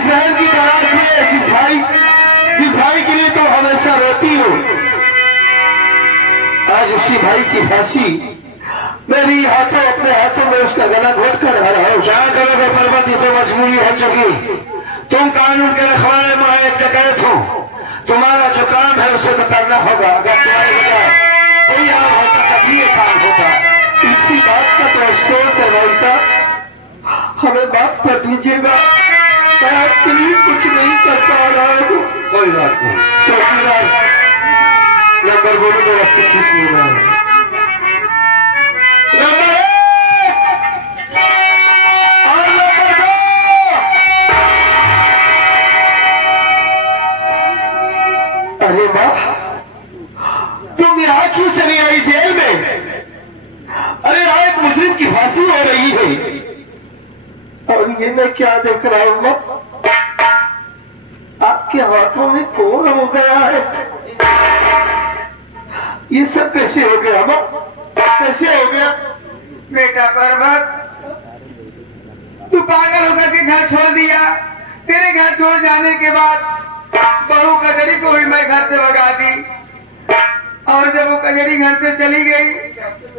जिस बहन की तलाश है, जिस भाई के लिए तो हमेशा रोती हो, आज उसी भाई की फांसी मेरी हाथों, अपने हाथों में उसका गला घोट कर हरा हो। क्या करोगे पर्वत, ये तो मजबूरी है चुकी। तुम कानून के रखवाले में एक डकैत हो, तुम्हारा जो काम है उसे तो करना होगा। अगर तुम्हारे बजाय कोई और होता तभी ये काम होगा। इसी बात का तो अफसोस है भाई साहब, हमें माफ कर दीजिएगा, मैं आपके लिए कुछ नहीं कर पा रहा हूँ। कोई बात नहीं, चौकीदार नंबर बोलो, मेरा से खींच नहीं रहा है। अरे वाह, तुम यहाँ क्यों चली आई जेल में? अरे यहाँ एक मुस्लिम की फांसी हो रही है और ये मैं क्या देख रहा हूँ माँ? आपके हाथों में कौन हो गया है? ये सब कैसे हो गया माँ? कैसे हो गया? बेटा पर्वत, तू पागल होकर के घर छोड़ दिया। तेरे घर छोड़ जाने के बाद बहू कजरी को भी मैं घर से भगा दी, और जब वो कजरी घर से चली गई,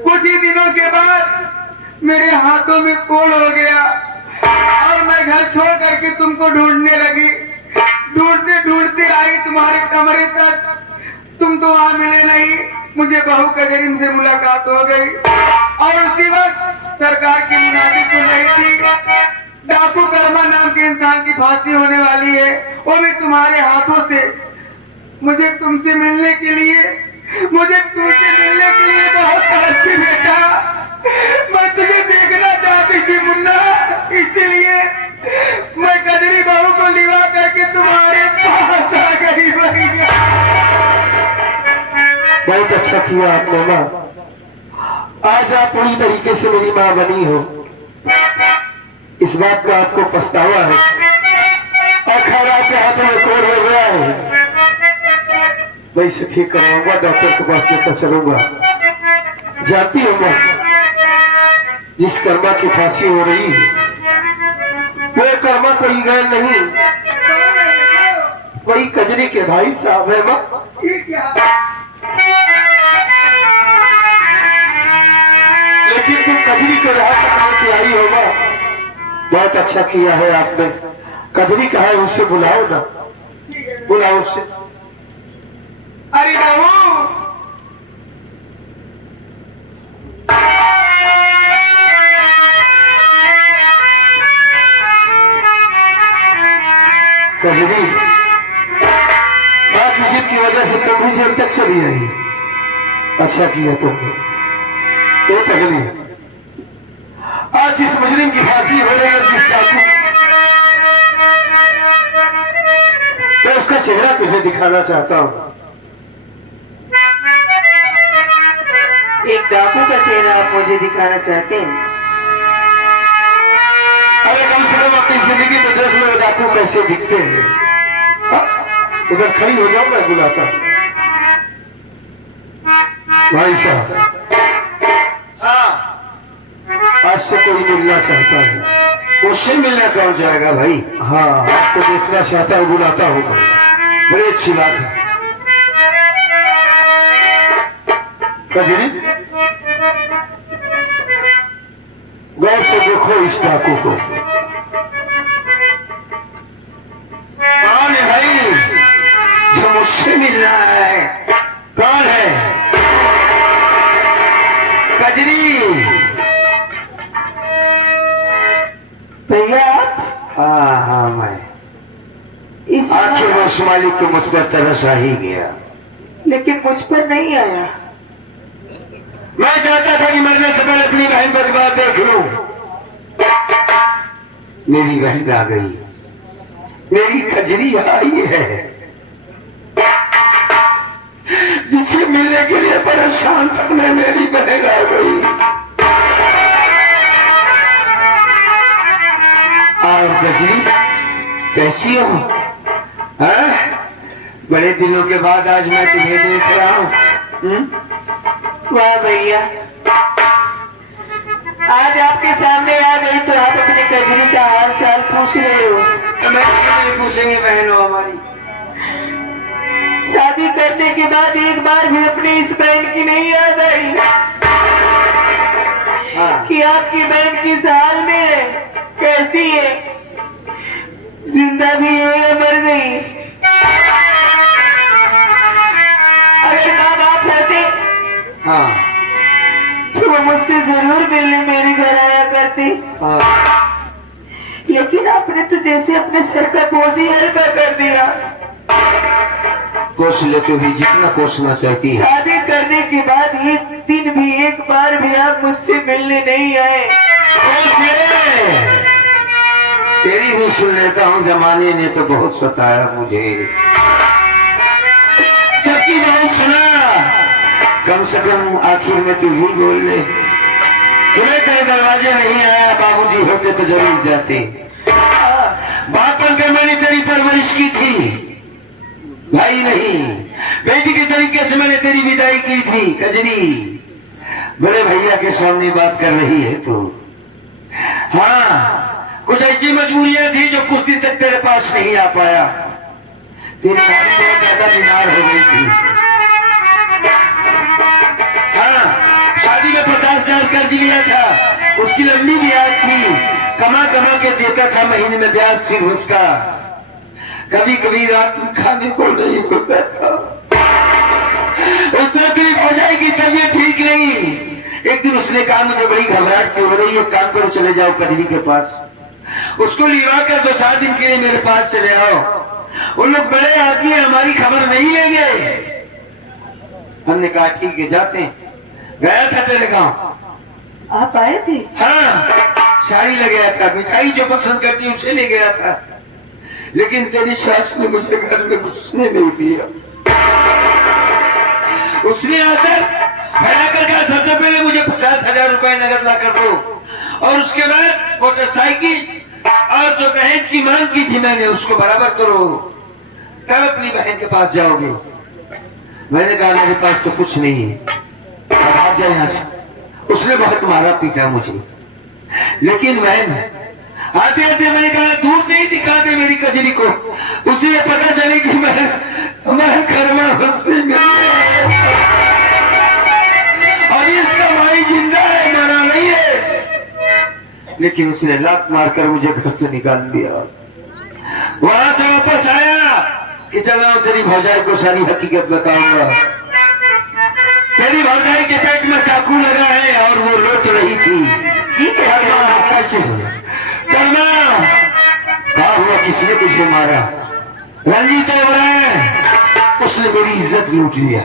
कुछ ही दिनों के बाद मेरे हाथों में कोड़ हो गया और मैं घर छोड़ करके तुमको ढूंढने लगी। ढूंढते ढूंढते आई तुम्हारे कमरे तक, तुम तो वहां मिले नहीं। मुझे बहू कजरी से मुलाकात हो गई और उसी वक्त सरकार की मुनादी सुन रही थी, डाकू कर्मा नाम के इंसान की फांसी होने वाली है, वो भी तुम्हारे हाथों से। मुझे तुमसे मिलने के लिए बहुत तड़पती बेटा। मैं तुझे देखना चाहती थी मुन्ना, इसलिए मैं कजरी बहू को लिवा करके तुम्हारे पास आ गई। बहुत अच्छा किया आपने माँ, आज आप पूरी तरीके से मेरी माँ बनी हो। इस बात का आपको पछतावा है और खैर आपके हाथों में कोड़ हो गया है, मैं इसे ठीक कराऊंगा, डॉक्टर के पास लेकर चलूंगा। जाती हूँ मैं, जिस कर्मा की फांसी हो रही है वो कर्मा कोई गैर नहीं, वही कजरी के भाई साहब है माँ। लेकिन तुम कजरी को यहाँ तक लेके आई हो माँ, बहुत अच्छा किया है आपने। कजरी कहा है, उसे बुलाओ ना, बुलाओ उसे। अरे बहू, कजरी, माँ की जिद की वजह से तुम भी जेल तक चली आई। अच्छा किया तुमने। ए पगली, आज जिस मुजरिम की फांसी हो रही है, जिस डाकू, मैं उसका चेहरा तुझे दिखाना चाहता हूँ। एक डाकू का चेहरा आप मुझे दिखाना चाहते हैं? अरे कम से कम अपनी जिंदगी तो देख लो डाकू कैसे दिखते हैं। उधर खड़ी हो जाओ, मैं बुलाता हूँ। भाई साहब, आपसे कोई मिलना चाहता है। उससे मिलना कौन चाहेगा भाई? हाँ, आपको देखना चाहता हूँ, बुलाता हूँ मैं। बड़ी अच्छी बात है। कजरी, गौर से देखो इस डाकू को। कौन है भाई जो मुझसे मिल रहा है? कौन है? कजरी भैया आप? हाँ हाँ, मैं इस आखिर उस मालिक को मुझ पर तरस आ ही गया, लेकिन मुझ पर नहीं आया। मैं चाहता था कि मरने से पहले अपनी बहन को एक बार देख लूं। मेरी बहन आ गई, मेरी कजरी आई है, जिससे मिलने के लिए परेशान था मैं। मेरी बहन आ गई। और कजरी कैसी हो? बड़े दिनों के बाद आज मैं तुम्हें देख रहा हूँ। वाह भैया, आज आपके सामने आ गई तो आप अपने कजरी का हाल चाल पूछ रहे हो। मैं पूछेंगे बहनों हमारी। शादी करने के बाद एक बार भी अपनी इस बहन की नहीं याद आई हाँ। कि आपकी बहन किस हाल में है, कैसी है, जिंदा भी है या मर गई। अगर माँ बाप रहते हाँ तो वो मुझसे जरूर मिलने मेरे घर आया करते, हाँ। लेकिन आपने तो जैसे अपने सर का बोझ ही हल्का कर दिया। कोस लेते हुए जितना कोसना चाहती है। शादी करने के बाद एक दिन भी, एक बार भी आप मुझसे मिलने नहीं आए। कोस ले। तेरी भी सुन लेता हूँ, जमाने ने तो बहुत सताया मुझे। सबकी बात सुना, कम से कम आखिर में तू ही बोल ले। तुम्हें तेरे दरवाजे नहीं आया, बाबूजी होते तो जरूर जाते। बाप बनकर मैंने तेरी परवरिश की थी, भाई नहीं, बेटी के तरीके से मैंने तेरी विदाई की थी। कजरी, बड़े भैया के सामने बात कर रही है तू। हाँ, कुछ ऐसी मजबूरियां थी जो कुछ दिन तक तेरे पास नहीं आ पाया। तेरी भाभी बहुत ज्यादा बीमार हो गई थी। हाँ, शादी में 50,000 कर्ज लिया था, उसकी लंबी ब्याज थी। कमा कमा के देता था महीने में ब्याज सिर्फ उसका। कभी कभी रात में खाने को नहीं होता था। उस तरह तेरी भौजाई की तबीयत ठीक नहीं। एक दिन उसने कहा मुझे बड़ी घबराहट से हो रही है, काम करो चले जाओ कजरी के पास, उसको लिवा कर 2-4 दिन के लिए मेरे पास चले आओ। उन लोग बड़े आदमी हमारी खबर नहीं लेंगे। हमने कहा ठीक है जाते हैं। गया था तेरे गांव। आप आए थे? हाँ, साड़ी ले गया था, मिठाई जो पसंद करती उसे ले गया था, लेकिन तेरी सास ने मुझे घर में घुसने नहीं दिया। उसने आकर फैलाकर कहा सबसे पहले मुझे 50,000 रुपए नगद ला कर दो, और उसके बाद मोटरसाइकिल और जो दहेज की मांग की थी मैंने उसको बराबर करो, तब अपनी बहन के पास जाओगे। मैंने कहा मेरे पास तो कुछ नहीं है, अब आप जाए यहाँ से। उसने बहुत मारा पीटा मुझे, लेकिन बहन आते आते मैंने कहा दूर से ही दिखा दे मेरी कजरी को, उसे ये पता चले कि मैं कर्मा उससे मिले। अभी इसका भाई जिंदा है, मरा नहीं है। लेकिन उसने लात मारकर मुझे घर से निकाल दिया। वहां से वापस आया कि चलो तेरी भौजाई को सारी हकीकत बताऊंगा। तेरी भौजाई के पेट में चाकू लगा है और वो रोट रही थी। कैसे कर्मा, कहा हुआ किसने तुझे मारा? रंजीत ओबराय, उसने मेरी इज्जत लूट लिया।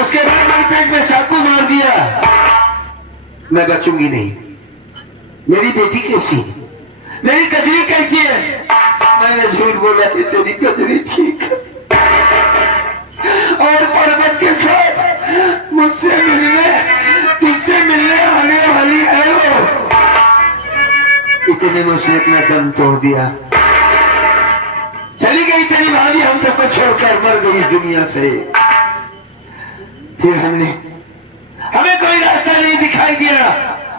उसके बाद मेरे पेट में चाकू मार दिया। मैं बचूंगी नहीं। मेरी बेटी कैसी है? मेरी कजरी कैसी है? मैंने झूठ बोला कि तेरी कजरी ठीक है, और पर्वत के साथ मुझसे मिलने, तुझसे मिलने आने वाली है वो। इतने में उसने अपना दम तोड़ दिया। चली गई तेरी भाभी हम सबको छोड़कर, मर गई इस दुनिया से। फिर हमें कोई रास्ता नहीं दिखाई दिया।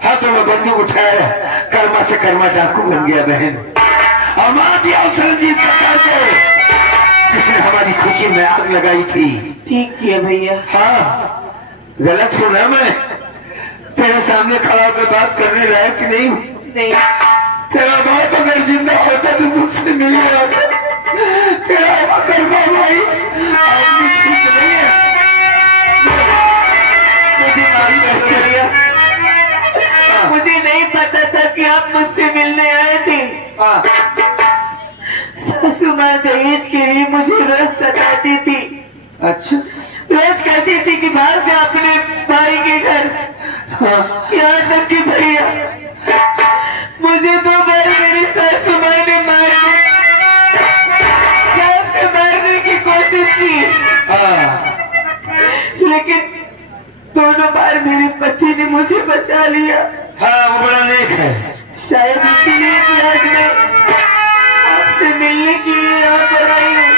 हाथों में बंदूक उठाया, कर्मा से कर्मा डाकू बन गया बहन। अमार दिया उस रंजीत प्रकार को जिसने हमारी खुशी में आग लगाई थी। ठीक किया भैया। हाँ, गलत हूं ना मैं? तेरे सामने खड़ा होकर बात करने लायक नहीं हूं। नहीं, तेरा बाप अगर जिंदा होता तो तुझसे मिलने आता। तेरा कर्मा भाई आदमी ठीक नहीं है। मुझे मारी भैया। मुझे नहीं पता था कि आप मुझसे मिलने आए थे। हाँ, सासू माँ दहेज के लिए मुझे रोज सताती थी। अच्छा, रोज कहती थी कि भाग जा अपने भाई के घर। हाँ, यहाँ तक कि भैया मुझे 2 बार मेरी सासू माँ ने जान से मारने की कोशिश की, हाँ, लेकिन दोनों बार मेरे पति ने मुझे बचा लिया। हाँ, वो बड़ा नेक है। शायद इसीलिए कि आज मैं आपसे मिलने के लिए यहाँ पर आई हूँ।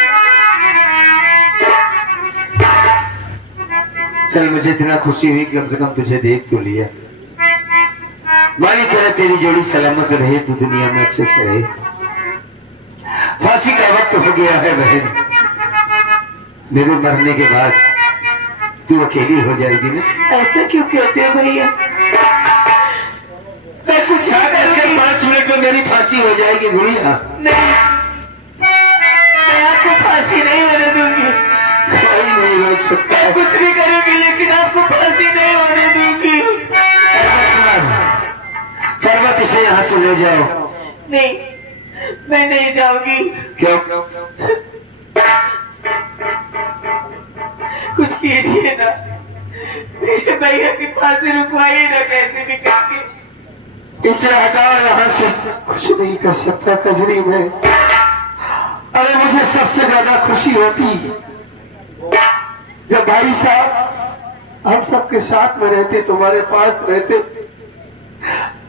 चल, मुझे इतना खुशी हुई कि कम से कम तुझे देख तो लिया। मालिक करे तेरी जोड़ी सलामत रहे, तू दुनिया में अच्छे से रहे। फांसी का वक्त हो गया है बहन। मेरे मरने के बाद तू अकेली हो जाएगी ना। ऐसा क्यों कहते हो भैया? मैं कुछ साथ आजकल 5 मिनट में मेरी फांसी हो जाएगी गुड़िया। नहीं, मैं आपको फांसी नहीं होने दूंगी। कोई नहीं रोक सकता है। कुछ भी करूंगी लेकिन आपको फांसी नहीं होने दूंगी। पर्वत इसे यहाँ से ले जाओ। नहीं, मैं नहीं जाऊंगी। क्यों? कुछ कीजिए ना, मेरे भैया की फांसी रुकवाइए ना कैसे भी करके। इसे हटाओ यहाँ से। कुछ नहीं कर सकता कजरी में। अरे मुझे सबसे ज्यादा खुशी होती जब भाई साहब हम सबके साथ में रहते, तुम्हारे पास रहते,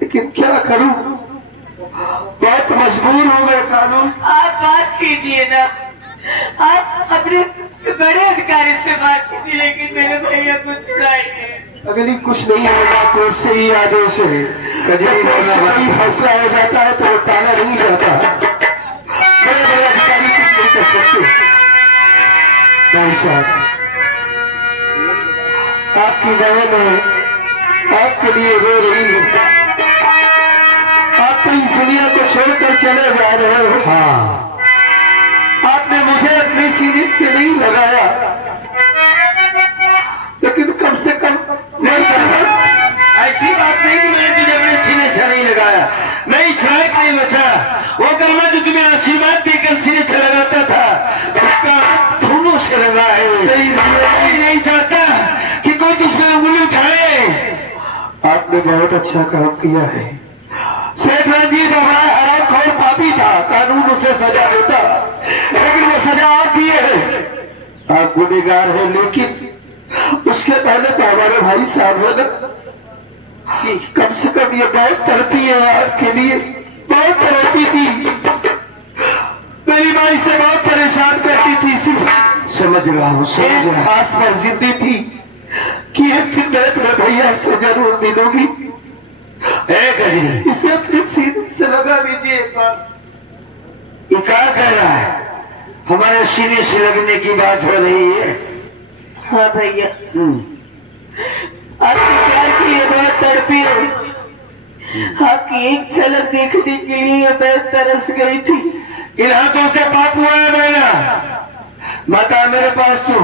लेकिन क्या करूं, बहुत मजबूर हो गए कानून। आप बात कीजिए ना, आप अपने बड़े अधिकारी से बात कीजिए, लेकिन मेरे भैया को छुड़ाइए। अगली कुछ नहीं होगा, कोर्ट से ही आदेश है। कजरी जब कोर्ट से कोई फैसला हो जाता है तो वो टाला नहीं जाता। बड़े बड़े अधिकारी कुछ नहीं कर सकते। भाई साहब, आपकी बहन है, आपके लिए रो रही है। आप तो इस दुनिया को छोड़कर चले जा रहे हो। हाँ, आपने मुझे अपने सीने से नहीं लगाया, लेकिन कम से कम ऐसी बात नहीं कि मैंने तुझे अपने सीने से नहीं लगाया। मैं इस लायक नहीं बचा। वो कलमा जो तुम्हें आशीर्वाद देकर सीने से लगाता था, उसका खूनों से लगा है। नहीं चाहता कि कोई तुझ पर उंगली उठाए। आपने बहुत अच्छा काम किया है। सेठ रंजीत हमारा हरामखोर पापी था, कानून उसे सजा देता, लेकिन वो सजा आप दिए है। आप गुनहगार हैं, लेकिन उसके पहले तो हमारे भाई साहब है ना, कम से कम ये बहुत तड़पी है आपके लिए, बहुत तड़पी थी। मेरी माँ इसे बहुत परेशान करती थी। सिर्फ समझ रहा हूँ, समझ रहा हूँ। आस पर जिद्दी थी कि एक दिन मैं अपने भैया से जरूर मिलूंगी। कजरी, इसे अपने सीने से लगा लीजिए एक बार। ये क्या कह रहा है? हमारे सीने से लगने की बात हो रही है। हाँ भैया, आपके प्यार के लिए बहुत तड़पी हूँ। आपकी एक झलक देखने के लिए मैं तरस गई थी। इन हाथों से पाप हुआ है मेरा। माता मेरे पास तू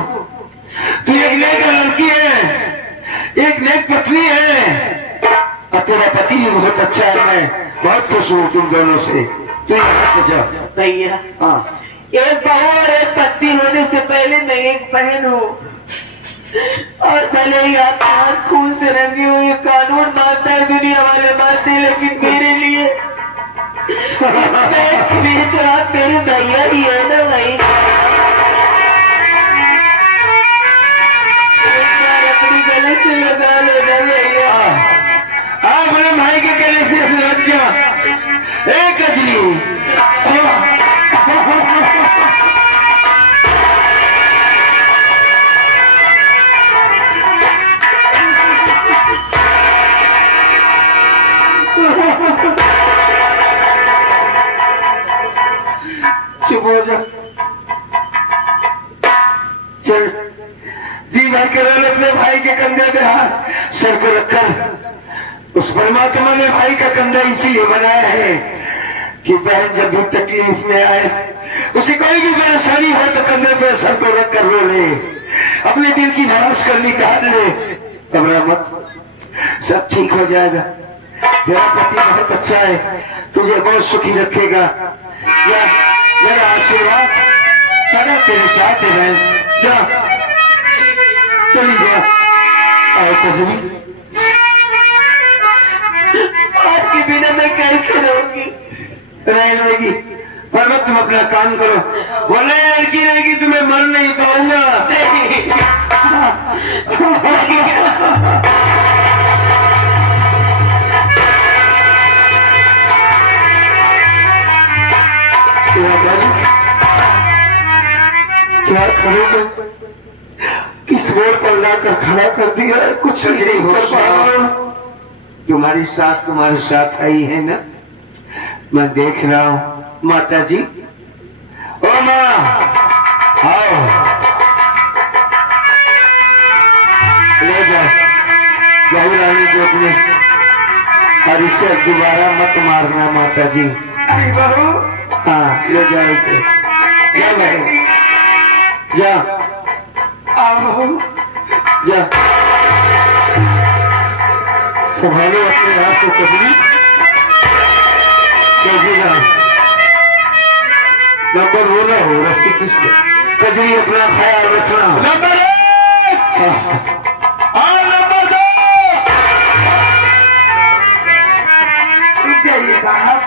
एक नेक लड़की है, एक नेक पत्नी है, और तेरा पति भी बहुत अच्छा है। मैं बहुत खुश हूँ तुम दोनों से। तू यहाँ से जा भैया। हाँ, एक बहू और एक पत्नी होने से पहले मैं एक बहन हूँ, और भले ही आप हर खून से रंगे हुए कानून मानता है, दुनिया वाले मानते हैं, लेकिन मेरे लिए इसमें तो आप मेरे भैया ही है ना भाई। एक बार अपनी गले से लगा लेना भैया। अपने भाई के गले से लग जा। कजली, चुप हो जा। चल, जी भर के रोल अपने भाई के कंधे पे हाथ सर को रखकर। उस परमात्मा ने भाई का कंधा इसीलिए बनाया है कि बहन जब भी तकलीफ में आए, उसे कोई भी परेशानी हो तो कंधे पे सर को रखकर रो ले, अपने दिल की भड़ास कर निकाल ले। घबरा मत, सब ठीक हो जाएगा। तेरा पति बहुत अच्छा है, तुझे बहुत सुखी रखेगा। मेरा आशीर्वाद सदा तेरे साथ है बहन। जा, चली जा। आओ कजरी, आपके बिना मैं कैसे रहूंगी? रह लेगी, पर मत तुम अपना काम करो, वरना ये लड़की रहेगी तुम्हें मर नहीं पाऊंगा। क्या करूं मैं, किस मोड़ पर लाकर खड़ा कर दिया है, कुछ नहीं हो पा रहा हूं। तुम्हारी सास तुम्हारे साथ आई है ना, मैं देख रहा हूँ। माता जी, माँ आओ ले जाओ बहू रानी जोतने और इसे दोबारा मत मारना माता जी। अरे बहू हाँ ले जाओ इसे जा बहू जा आओ बहू जा संभालो अपने आप को कभी चौकीदार नंबर बोला हो रस्सी किसने कजरी अपना ख्याल रखना। नंबर नंबर दो रुक जाइए साहब,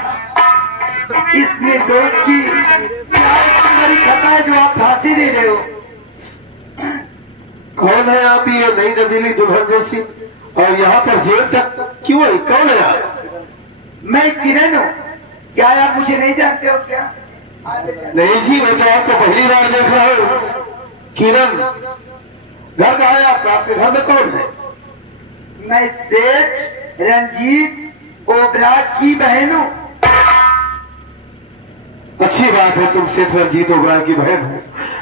इस निर्दोष की क्या इतनी बड़ी खता है जो आप फांसी दे रहे हो? कौन है आप ये नई नबीली दुल्हन जैसी और यहाँ पर जेल तक क्यों है? कौन है आप? मैं किरण हूँ, क्या आप मुझे नहीं जानते हो क्या? नहीं जी मैं तो आपको पहली बार देख रहा हूँ। किरण घर कहाँ है आपका? आपके घर में कौन है? मैं सेठ रंजीत ओबरा की बहन हूँ। अच्छी बात है तुम सेठ रंजीत ओबरा की बहन हो,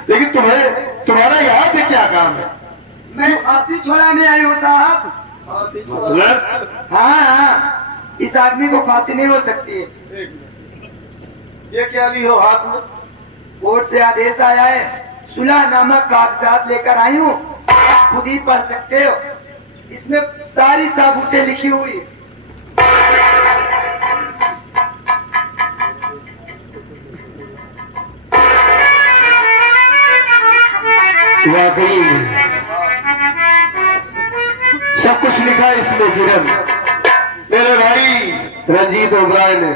लेकिन तुम्हारा यहाँ पे क्या काम है? मैं फांसी छुड़ाने आई हूँ साहब। हाँ हाँ, इस आदमी को फांसी नहीं हो सकती है। ये क्या ली हो हाथ में? कोर्ट से आदेश आया है, सुलह नामक कागजात लेकर आई हूँ, आप खुद ही पढ़ सकते हो। इसमें सारी साबूतें लिखी हुई है। वाकई सब कुछ लिखा है इसमें किरण। मेरे भाई रंजीत ओबराय ने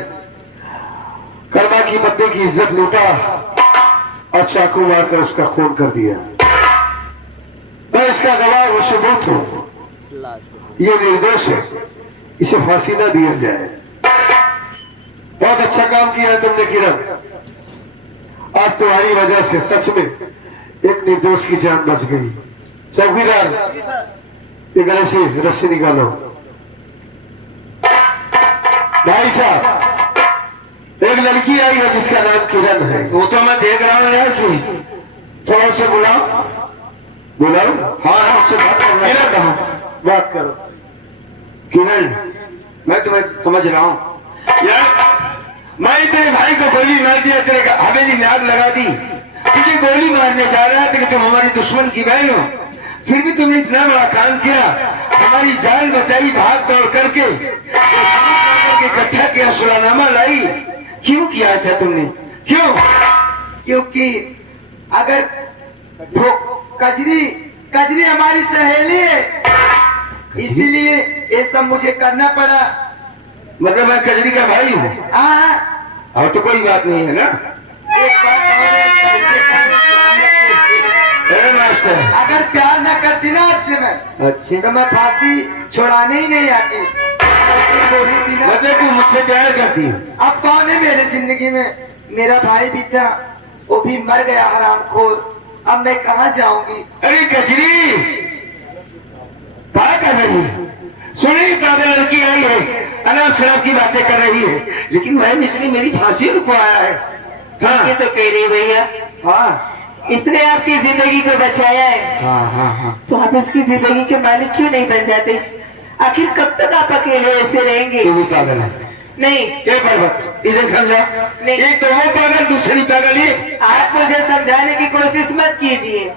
कर्मा की पत्नी की इज्जत लूटा और चाकू मारकर उसका खून कर दिया। मैं इसका गवाह वो सबूत हूं। ये निर्दोष है, इसे फांसी ना दिया जाए। बहुत अच्छा काम किया है तुमने किरण। आज तुम्हारी वजह से सच में एक निर्दोष की जान बच गई। चौकीदार ये गले से रस्सी निकालो। भाई साहब एक लड़की आई है जिसका नाम किरण है। वो तो मैं देख रहा हूँ यार कि थोड़ा से बुलाओ बुलाओ। हाँ आपसे बात करना चाहता हूँ। बात करो। किरण मैं तुम्हें समझ रहा हूँ यार। मैं तेरे भाई को गोली मार दिया, तेरे हवेली में आग लगा दी, तुझे गोली मारने जा रहा था कि तुम हमारी दुश्मन की बहन हो, फिर भी तुमने इतना बड़ा काम किया, हमारी जान बचाई भाग दौड़ करके, इकट्ठा किया, सुलहनामा लाई। क्यों किया ऐसा तुमने? क्यों? क्योंकि अगर वो कजरी हमारी सहेली है, इसीलिए ये सब मुझे करना पड़ा। मतलब मैं कजरी का भाई हूँ? हाँ, और तो कोई बात नहीं है ना? एक बात और है, अरे मास्टर अगर प्यार न करती ना आपसे मैं, अच्छे तो मैं फांसी छुड़ाने ही नहीं आती। बोली थी ना, मतलब तू मुझसे प्यार करती है? अब कौन है मेरे जिंदगी में? मेरा भाई भी था, वो भी मर गया हरामखोर। अब मैं कहाँ जाऊंगी? अरे कचरी क्या कर रही है? सुनी पागल लड़की आई है, अनाप शराब की बातें कर रही है, लेकिन वह इसने मेरी फांसी रुकवाया है। हाँ ये तो कह रही भैया, हाँ इसने आपकी जिंदगी को बचाया है, हाँ हाँ हाँ। तो आप इसकी जिंदगी के मालिक क्यों नहीं बन जाते? आखिर कब तक आप अकेले ऐसे रहेंगे? तू भी पागल है। नहीं, ये पर्वत इसे समझा? नहीं। एक तो वो पागल, दूसरी पागल ये। आप मुझे समझाने की कोशिश मत कीजिए।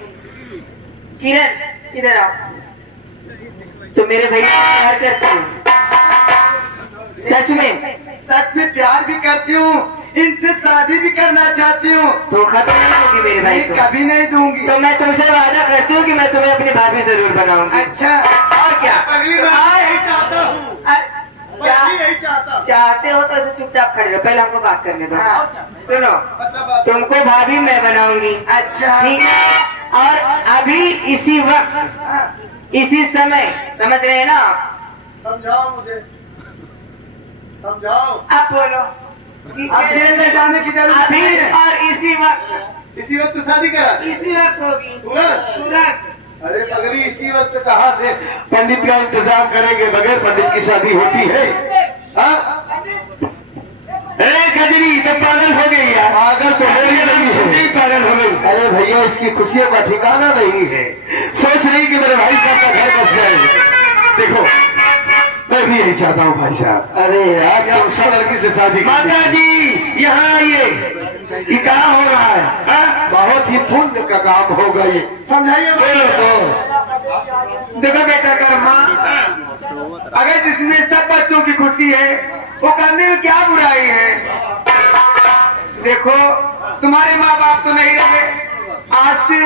किरण इधर आओ। तो मेरे भैया से प्यार करती हूँ? सच में? सच में प्यार भी करती हूँ, इनसे शादी भी करना चाहती हूँ। धोखा तो नहीं दोगी मेरे भाई नहीं, को? कभी नहीं दूंगी। तो मैं तुमसे वादा करती हूँ कि मैं तुम्हें अपनी भाभी जरूर बनाऊंगी। अच्छा, और क्या? चाहता हूँ। चाहते हो तो ऐसे चुपचाप खड़े रहो, पहले हमको बात करने दो। हाँ। सुनो, तुमको भाभी मैं बनाऊंगी, अच्छा, ठीक है? और अभी इसी वक्त, हाँ, इसी समय, समझ रहे हैं ना आप? समझाओ मुझे, समझाओ। आप बोलो। ठीक अब है? जेल में जाने की जरूरत अभी नहीं है। और इसी वक्त, इसी वक्त शादी करा दी? इसी वक्त होगी तुरंत? तुरंत। अरे पगली, इसी वक्त कहाँ से? पंडित का इंतजाम करेंगे, बगैर पंडित की शादी होती है? हाँ? अरे कजरी तो पागल हो गई यार। पागल तो हो ही नहीं है। मेरे भैया इसकी खुशियों का ठिकाना नहीं है। सोच रही कि मेरे भाई साहब का घर बस जाए। देखो मैं भी यही चाहता हूँ भाई साहब। अरे यार क्या उस लड़की से शादी कर माता दी। जी यहाँ आइए, ये क्या हो रहा है? हाँ? बहुत ही पुण्य का काम होगा ये, समझाइए बोलो तो। देखो बेटा कर्मा, अगर जिसमें सब बच्चों की खुशी है वो करने में क्या बुराई है। देखो तुम्हारे माँ बाप तो नहीं रहे, आज से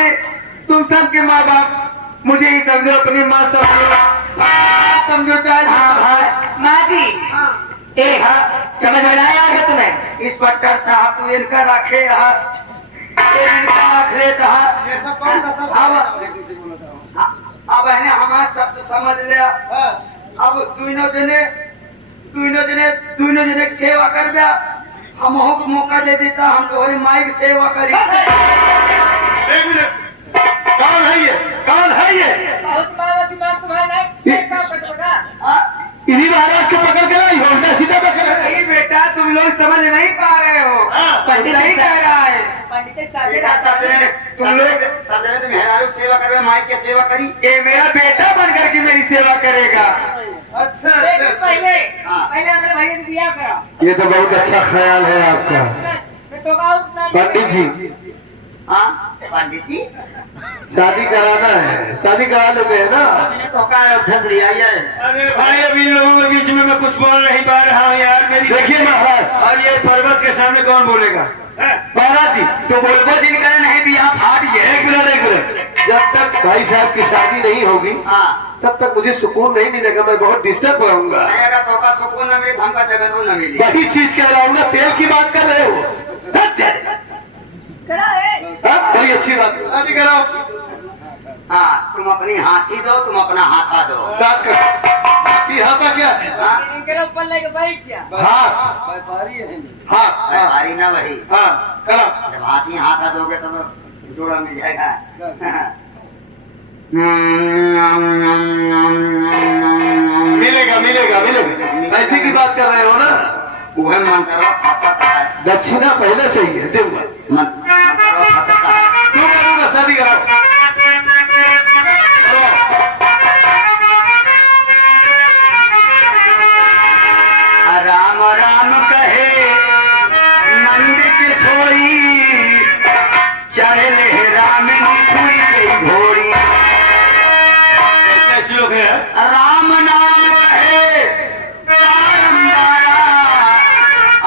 तुम सबके माँ बाप मुझे ही समझो, अपनी माँ समझो चाहे। हाँ माँ जी, समझ में आया आगे तुम्हें? इंस्पेक्टर साहब तू इनका रखे इनका रख ले ये सब कौन सा सब अब है हमारा शब्द समझ लिया। हाँ। अब दोनों जने सेवा कर दिया, हम को मौका दे देता, हम तुम्हारी माई की सेवा करी। एक मिनट, कौन है ये? कौन है ये? इन्हीं महाराज को पकड़ के लाई हो, उल्टा सीधा पकड़ के। नहीं बेटा तुम लोग समझ नहीं पा रहे हो, पंडित सही कह रहा है। तुम लोग सदन में मेहरारू सेवा कर माई की सेवा करी। ये मेरा बेटा बन करके मेरी सेवा करेगा। अच्छा अच्छा पहले हमारे भैया से बियाह करा। ये तो बहुत अच्छा ख्याल है आपका पंडित जी। हाँ पंडित जी शादी कराना है, शादी करा लेते हैं ना। अरे भाई अब इन लोगों के बीच में मैं कुछ बोल नहीं पा रहा हूँ यार। मेरी देखिए महाराज, और ये पर्वत के सामने कौन बोलेगा? महाराज जी तो बोलबो दिन करे नहीं भी आप हाट ये। एक मिनट, जब तक भाई साहब की शादी नहीं होगी हाँ तब तक मुझे सुकून नहीं मिलेगा, मैं बहुत डिस्टर्ब रहूंगा। अगर तो का सुकून न मिले, धमका जगह तो न मिले। वही चीज कह रहा हूँ ना, तेल की बात कर रहे हो। हाँ, बड़ी अच्छी बात, शादी कराओ। हाँ तुम अपनी हाथी दो, तुम अपना हाथा दो। साथ कर हाथी, हाथा क्या है? हाँ ऊपर लेके बैठ जा। हाँ हाँ हाँ भारी ना वही। हाँ करा। जब हाथी हाथा दोगे तो जोड़ा मिल जाएगा। मिलेगा मिलेगा मिलेगा, पैसे की बात कर रहे हो ना। वह मन करो फंसाता है, दक्षिणा पहले चाहिए, दूंगा मन करो फंसाता है। दूंगा, शादी कराओ। राम राम कहे नंद की सोई, चढ़े ले रामिनी पूरी गई घोड़ी। ऐसा श्लोक है। राम नाम कहे बारंबारा,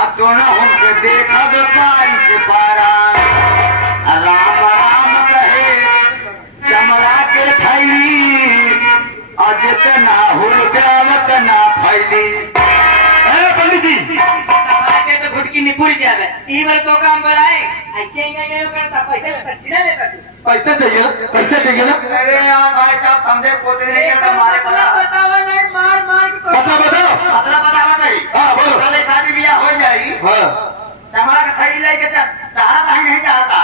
अब दोनों हमको देखा पारी के पारा। राम राम कहे चमड़ा के थैली, अजतना हो ब्यावत ना फैली। पंडित जी तो घुटकी निपुर जावे। ई बार तो काम बोलाए ऐसे नहीं करता, पैसा लेता छिना लेता तू। पैसा चाहिए ना, पैसा चाहिए ना। अरे यार भाई साहब समझे पोते नहीं करता हमारे पास। बतावा नहीं, मार मार के बताओ बताओ। मतलब बता नहीं। हाँ बोलो। पहले शादी ब्याह हो जाएगी, हाँ चमड़ा का थैली लेके चाहता ही नहीं चाहता।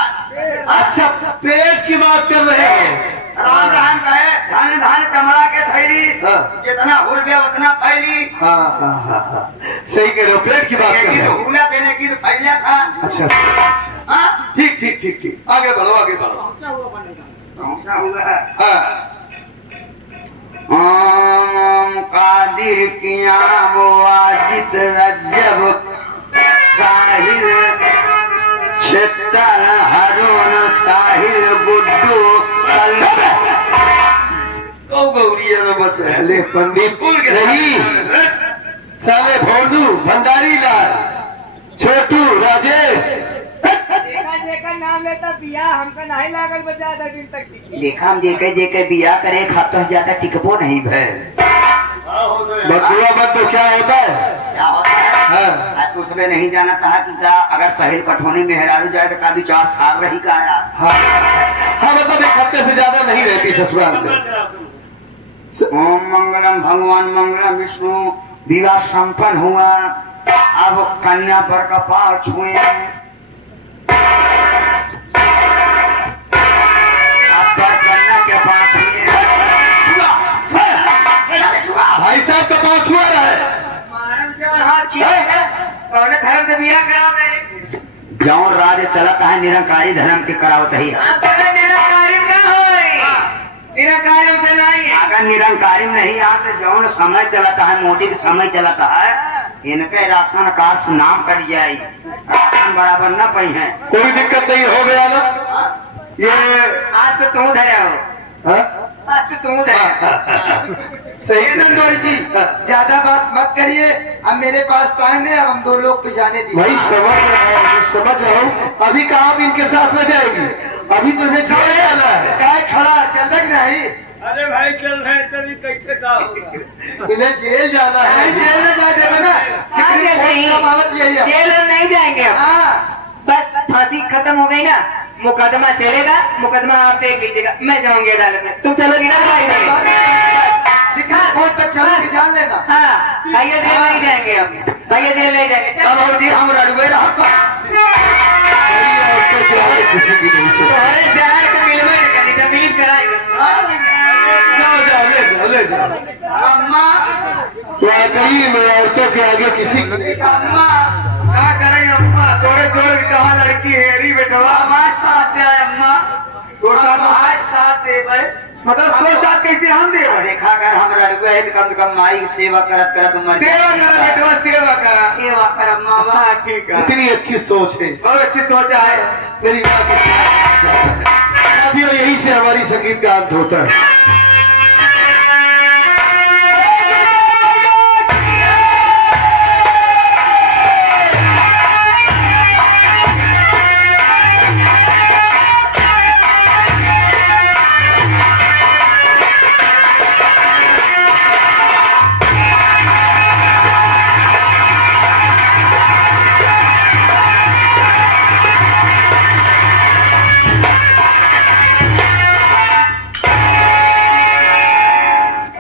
अच्छा, पेट की बात कर रहे हो। राम राम कहे धन धन चमड़ा के थैली, हाँ। जितना हुर्बे उतना फैली। हाँ हाँ हाँ हाँ, सही कह रहे हो, पेट की बात कर रहे हो। हुला देने की फैलिया था। अच्छा अच्छा अच्छा, हाँ ठीक ठीक ठीक ठीक, आगे बढ़ो आगे बढ़ो। पहुंचा हुआ। हाँ कादिर किया वाजित रजब साहिल, छेतर हरुण साहिल गुड्डू गौरिया में बचे। पहले पंडित नहीं, साले भोंडू, भंडारी लाल, छोटू, राजेश। देखा जेकर नाम लेता बिया हमका नहीं लागल बचा था दिन तक टिकी। लेखा जेके बिया करे खातर ज्यादा टिकबो नहीं भैल। बटुआ मत तो क्या होता है? क्या होता है? हाँ। तो उसमें नहीं जाना था कि क्या अगर पहल पठौनी में हेरारू जाए तो का 4 साल रही का आया। हाँ हाँ, मतलब एक हफ्ते से ज्यादा नहीं रहती ससुराल में। ओम मंगलम भगवान मंगलम विष्णु। विवाह संपन्न हुआ, अब कन्या पर का पाँव छुए। अब कन्या के पाँव छुए। भाई साहब का पाँव छुआ रहा है। मारम जवन हाथ किया है कौन धर्म से बिया कराओ तेरे। जौन राज चलता है निरंकारी धर्म के करावत ही अगर निरंकारी ना होई निरंकारी से नहीं है अगर निरंकारी नहीं आते जौन समय चलता है मोदी के समय चलता है इनके राशन कार्ड से नाम कट जाये राशन बराबर न पाई है कोई दिक्कत नहीं हो गया ना ये आज से तू धरे हो हाँ? आज से तू धरे सही नंदोर जी ज्यादा बात मत करिए, अब मेरे पास टाइम है, अब हम 2 लोग पिछाने दी। भाई समझ रहा हूँ अभी कहाँ आप इनके साथ में जाएगी, अभी तुम्हें जेल जाना है। काय खड़ा चल तक नहीं, अरे भाई चल रहे हैं तभी कैसे का होगा। इन्हें जेल जाना है। नहीं जेल में जा देगा ना, सुप्रीम कोर्ट का मामला यही है। जेल में नहीं जाएंगे अब हाँ बस फांसी खत्म हो गई ना, मुकदमा चलेगा, मुकदमा आप देख लीजिएगा, मैं जाऊंगी अदालत में, तुम चलोगी ना भाई सुप्रीम कोर्ट तक चलोगे, जान लेना। हाँ भैया जेल नहीं जाएंगे अब, भैया जेल नहीं जाएंगे। चलो जी हम रड़ुए किसी की नहीं चल। अरे जाए तो मिलवा नहीं करनी, जब मिलित कराएगा जाओ जाओ ले जाओ। अम्मा वाकई में औरतों के आगे किसी की नहीं। अम्मा क्या करेंगे अम्मा, तोड़े जोड़ के कहा लड़की हेरी बेटवा हमारे साथ दे अम्मा, तो हमारे साथ दे भाई, मतलब तो साथ कैसे हम दे देखा कर हम रड़ुआ है तो कम से कम माई की सेवा करत करत मर सेवा करा बेटवा, सेवा करा, सेवा कर अम्मा हाँ ठीक है, इतनी अच्छी सोच है इसकी। बहुत अच्छी सोचा है। मेरी माँ की साथियों यही से हमारी संगीत का अंत होता है।